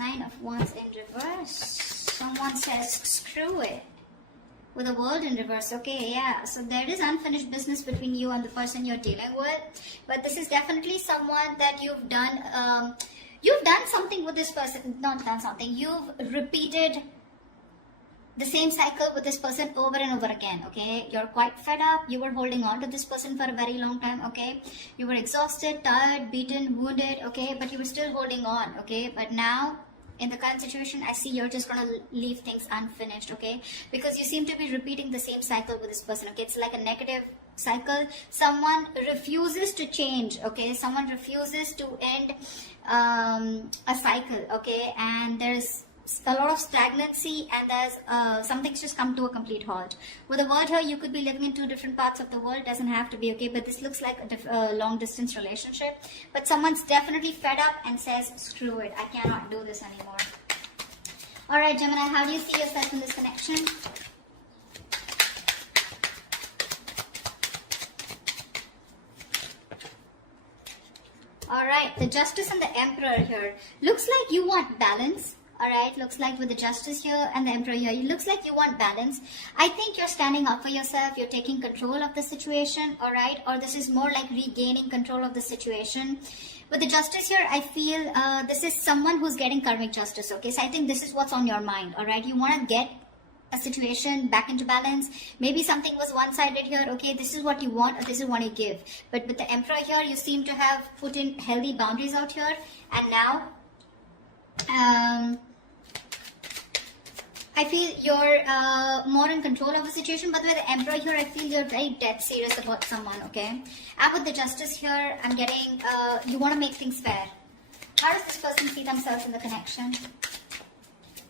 Nine of Wands in reverse. Someone says, screw it. With the World in reverse. Okay, yeah. So there is unfinished business between you and the person you're dealing with. But this is definitely someone that you've done something with this person. Not done something. You've repeated the same cycle with this person over and over again. Okay, you're quite fed up. You were holding on to this person for a very long time. Okay, you were exhausted, tired, beaten, wounded. Okay, but you were still holding on. Okay, but now in the current situation, I see you're just gonna leave things unfinished. Okay, because you seem to be repeating the same cycle with this person. Okay, it's like a negative cycle. Someone refuses to change. Okay, someone refuses to end a cycle. Okay, and there's a lot of stagnancy, and there's something's just come to a complete halt. With the world here, you could be living in two different parts of the world. Doesn't have to be. Okay, but this looks like a long distance relationship. But someone's definitely fed up and says, screw it, I cannot do this anymore. All right, Gemini, how do you see yourself in this connection? All right, the Justice and the Emperor here. Looks like you want balance. Alright, looks like with the Justice here and the Emperor here, it looks like you want balance. I think you're standing up for yourself, you're taking control of the situation, alright? Or this is more like regaining control of the situation. With the Justice here, I feel this is someone who's getting karmic justice, okay? So I think this is what's on your mind, alright? You want to get a situation back into balance. Maybe something was one-sided here, okay? This is what you want, or this is what you give. But with the Emperor here, you seem to have put in healthy boundaries out here. And now, I feel you're more in control of the situation, but with the Emperor here, I feel you're very dead serious about someone, okay? And with the Justice here, I'm getting, you want to make things fair. How does this person see themselves in the connection?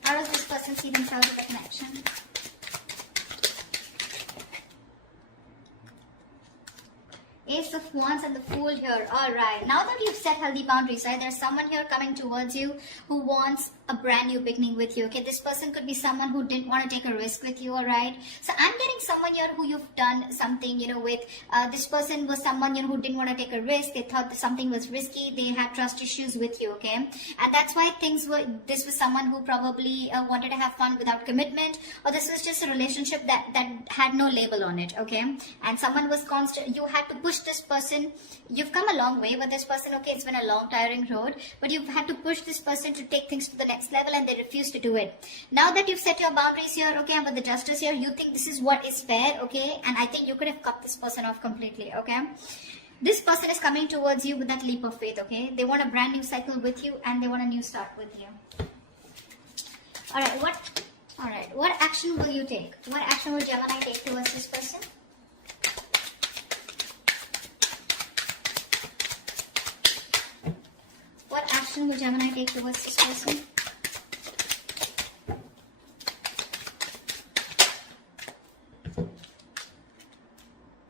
How does this person see themselves in the connection? Ace of Wands and the Fool here. Alright, now that you've set healthy boundaries, right, there's someone here coming towards you who wants a brand new beginning with you. Okay, this person could be someone who didn't want to take a risk with you. Alright, so I'm getting someone here who you've done something, you know, with. This person was someone, you know, who didn't want to take a risk. They thought that something was risky. They had trust issues with you. Okay, and that's why this was someone who probably wanted to have fun without commitment, or this was just a relationship that had no label on it. Okay, and someone was constant. You had to push this person. You've come a long way with this person. Okay, it's been a long, tiring road, but you've had to push this person to take things to the next level, and they refuse to do it. Now that you've set your boundaries here, okay, and with the Justice here, you think this is what is fair, okay, and I think you could have cut this person off completely. Okay, this person is coming towards you with that leap of faith. Okay, they want a brand new cycle with you, and they want a new start with you. All right, what action will you take? What action will Gemini take towards this person? What action will Gemini take towards this person?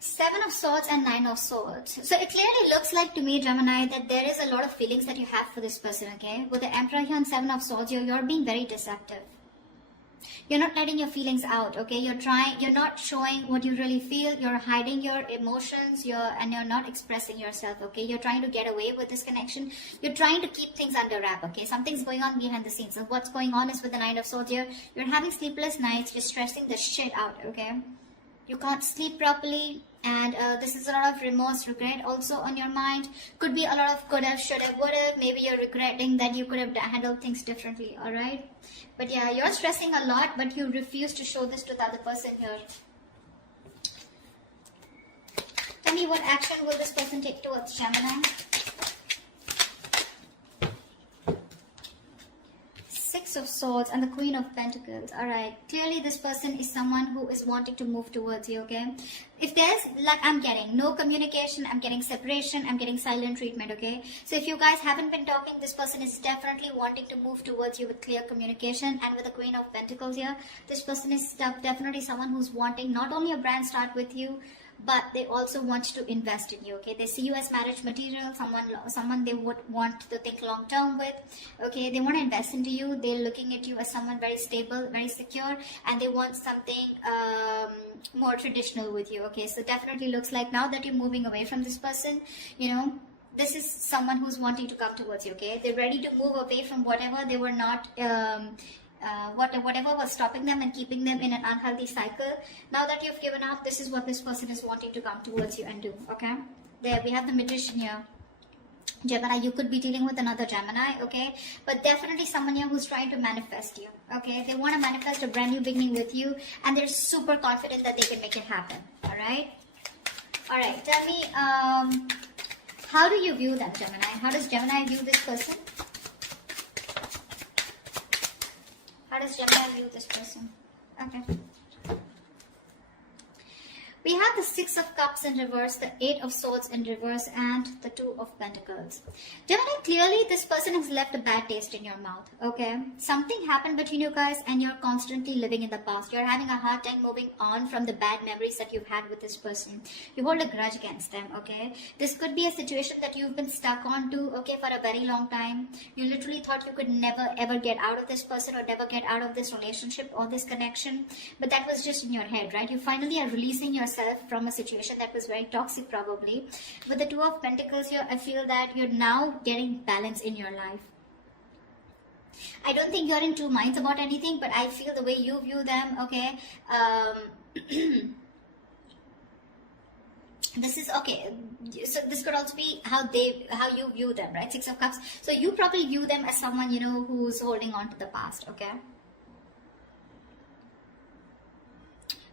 Seven of Swords and Nine of Swords. So it clearly looks like to me, Gemini, that there is a lot of feelings that you have for this person, okay? With the Emperor here and Seven of Swords, you're being very deceptive. You're not letting your feelings out, okay? You're not showing what you really feel. You're hiding your emotions, and you're not expressing yourself, okay? You're trying to get away with this connection. You're trying to keep things under wrap, okay? Something's going on behind the scenes. So what's going on is with the Nine of Swords here, you're having sleepless nights. You're stressing the shit out, okay? You can't sleep properly, and this is a lot of remorse, regret also on your mind. Could be a lot of could have, should have, would have. Maybe you're regretting that you could have handled things differently, alright? But yeah, you're stressing a lot, but you refuse to show this to the other person here. Tell me, what action will this person take towards Gemini? Six of Swords and the Queen of Pentacles. Alright, clearly this person is someone who is wanting to move towards you, okay? If there's, like, I'm getting no communication, I'm getting separation, I'm getting silent treatment, okay? So if you guys haven't been talking, this person is definitely wanting to move towards you with clear communication. And with the Queen of Pentacles here, this person is definitely someone who's wanting not only a brand start with you, but they also want to invest in you, okay? They see you as marriage material, someone they would want to think long term with, okay? They want to invest into you. They're looking at you as someone very stable, very secure, and they want something more traditional with you, okay? So definitely looks like now that you're moving away from this person, you know, this is someone who's wanting to come towards you, okay? They're ready to move away from whatever they were not, whatever was stopping them and keeping them in an unhealthy cycle. Now that you've given up, this is what this person is wanting to come towards you and do, okay? There, we have the Magician here. Gemini, you could be dealing with another Gemini, okay? But definitely someone here who's trying to manifest you, okay? They want to manifest a brand new beginning with you, and they're super confident that they can make it happen, all right? All right, tell me, how do you view them, Gemini? How does Gemini view this person? How does Gemini view this person? Okay. We have the Six of Cups in reverse, the Eight of Swords in reverse, and the Two of Pentacles. Gemini, clearly this person has left a bad taste in your mouth, okay? Something happened between you guys and you're constantly living in the past. You're having a hard time moving on from the bad memories that you've had with this person. You hold a grudge against them, okay? This could be a situation that you've been stuck on to, okay, for a very long time. You literally thought you could never ever get out of this person or never get out of this relationship or this connection. But that was just in your head, right? You finally are releasing yourself from a situation that was very toxic probably. With the Two of Pentacles here, I feel that you're now getting balance in your life. I don't think you're in two minds about anything, but I feel the way you view them, okay, this is okay. So this could also be how you view them, right? Six of Cups. So you probably view them as someone, you know, who's holding on to the past, okay?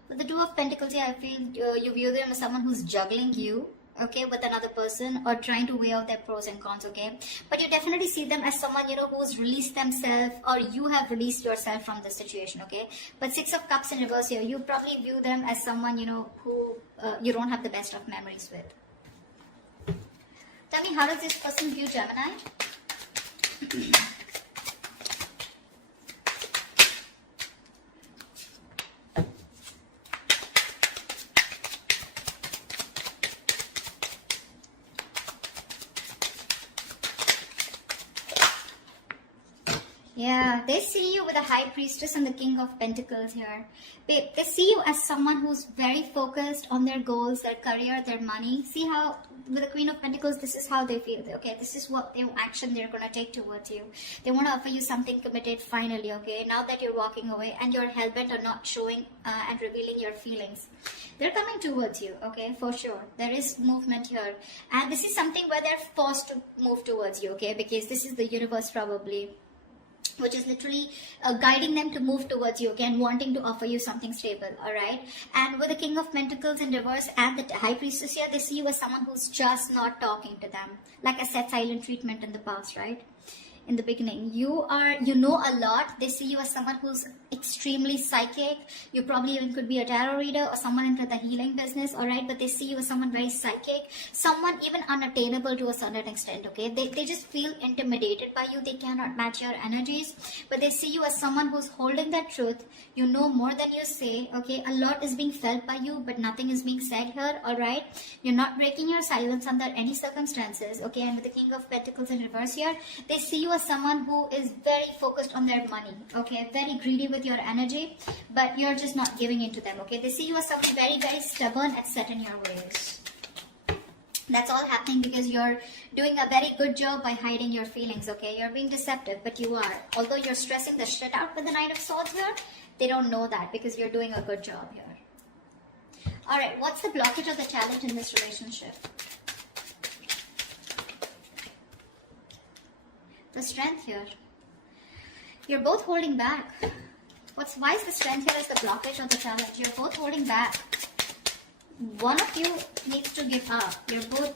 With the Two of Pentacles here, I feel you view them as someone who's juggling you, okay, with another person, or trying to weigh out their pros and cons, okay? But you definitely see them as someone, you know, who's released themselves, or you have released yourself from the situation, okay? But Six of Cups in reverse here, you probably view them as someone, you know, who you don't have the best of memories with. Tell me, how does this person view Gemini? Yeah, they see you with the High Priestess and the King of Pentacles here. They see you as someone who's very focused on their goals, their career, their money. See how with the Queen of Pentacles, this is how they feel. Okay, this is what action they're going to take towards you. They want to offer you something committed finally, okay? Now that you're walking away and you're hell-bent on not showing and revealing your feelings. They're coming towards you, okay, for sure. There is movement here. And this is something where they're forced to move towards you, okay? Because this is the universe probably, which is literally guiding them to move towards you, okay, and wanting to offer you something stable, all right? And with the King of Pentacles in reverse and the High Priestess here, they see you as someone who's just not talking to them. Like I said, silent treatment in the past, right? In the beginning, you know a lot. They see you as someone who's extremely psychic. You probably even could be a tarot reader or someone into the healing business, all right? But they see you as someone very psychic, someone even unattainable to a certain extent, okay? They just feel intimidated by you. They cannot match your energies, but they see you as someone who's holding that truth. You know more than you say, okay? A lot is being felt by you, but nothing is being said here, all right? You're not breaking your silence under any circumstances, okay? And with the King of Pentacles in reverse here, they see you as someone who is very focused on their money, okay, very greedy with your energy, but you're just not giving into them, okay? They see you as someone very, very stubborn and set in your ways. That's all happening because you're doing a very good job by hiding your feelings, okay? You're being deceptive, but you are. Although you're stressing the shit out with the Knight of Swords here, they don't know that because you're doing a good job here. All right, what's the blockage or the challenge in this relationship? The Strength here. You're both holding back. Why is the Strength here as the blockage or the challenge? You're both holding back. One of you needs to give up. You're both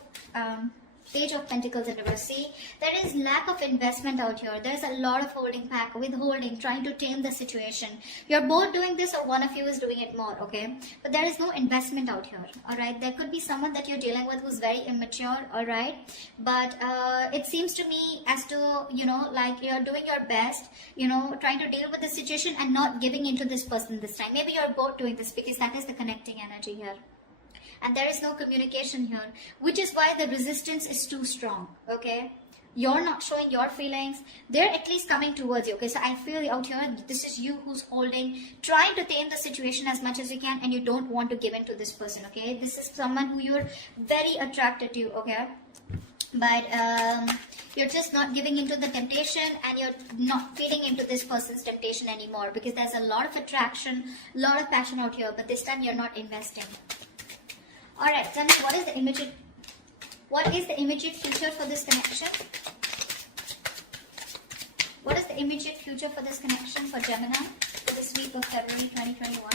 Page of Pentacles in reverse. See, there is lack of investment out here. There's a lot of holding back, withholding, trying to tame the situation. You're both doing this or one of you is doing it more, okay? But there is no investment out here, all right? There could be someone that you're dealing with who's very immature, all right? But it seems to me as to, you know, like you're doing your best, you know, trying to deal with the situation and not giving into this person this time. Maybe you're both doing this because that is the connecting energy here. And there is no communication here, which is why the resistance is too strong, okay? You're not showing your feelings. They're at least coming towards you, okay? So I feel out here, this is you who's holding, trying to tame the situation as much as you can, and you don't want to give in to this person, okay? This is someone who you're very attracted to, okay? but you're just not giving into the temptation, and you're not feeding into this person's temptation anymore, because there's a lot of attraction, a lot of passion out here, but this time you're not investing. All right, tell me, what is the immediate future for this connection? What is the immediate future for this connection for Gemini for this week of February 2021?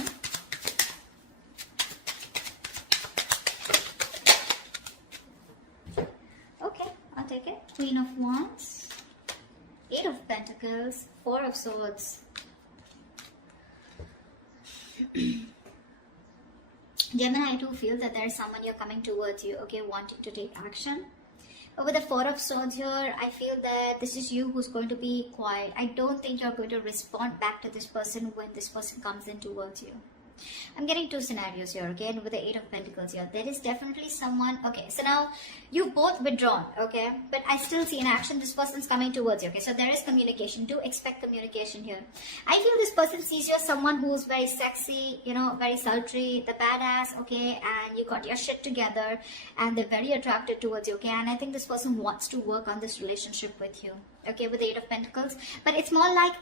Okay, I'll take it. Queen of Wands, 8 of Pentacles, 4 of Swords. Gemini, I do feel that there is someone you're coming towards you, okay, wanting to take action. With the 4 of Swords here, I feel that this is you who's going to be quiet. I don't think you're going to respond back to this person when this person comes in towards you. I'm getting 2 scenarios here, okay, and with the 8 of Pentacles here, there is definitely someone, okay, so now you both withdrawn, okay, but I still see in action this person's coming towards you, okay, so there is communication. Do expect communication here. I feel this person sees you as someone who's very sexy, you know, very sultry, the badass, okay, and you got your shit together, and they're very attracted towards you, okay, and I think this person wants to work on this relationship with you, okay, with the 8 of Pentacles, but it's more like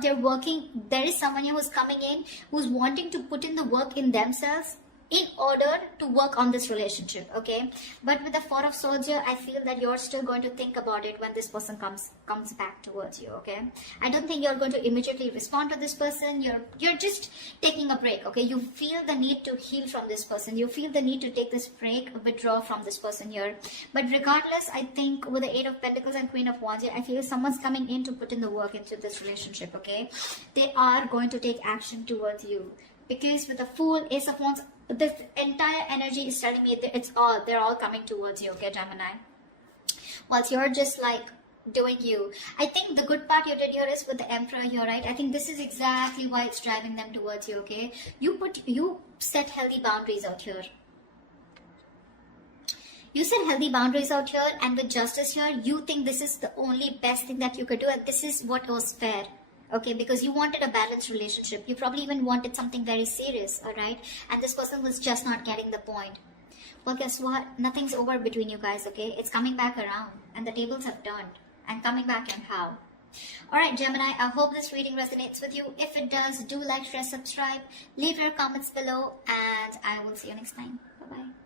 they're working, there is someone here who's coming in, who's wanting to put in the work in themselves in order to work on this relationship, okay, but with the 4 of Swords here, I feel that you're still going to think about it when this person comes back towards you, okay. I don't think you're going to immediately respond to this person. You're just taking a break, okay. You feel the need to heal from this person, you feel the need to take this break, withdraw from this person here, but regardless, I think with the 8 of Pentacles and Queen of Wands here, I feel someone's coming in to put in the work into this relationship, okay. They are going to take action towards you, because with the Fool, Ace of Wands, this entire energy is telling me that they're all coming towards you, okay, Gemini. Whilst you're just like doing you. I think the good part you did here is with the Emperor here, right? I think this is exactly why it's driving them towards you, okay? You set healthy boundaries out here. You set healthy boundaries out here, and with Justice here, you think this is the only best thing that you could do, and this is what was fair. Okay, because you wanted a balanced relationship. You probably even wanted something very serious, all right? And this person was just not getting the point. Well, guess what? Nothing's over between you guys, okay? It's coming back around, and the tables have turned. And coming back and how? All right, Gemini, I hope this reading resonates with you. If it does, do like, share, subscribe, leave your comments below, and I will see you next time. Bye-bye.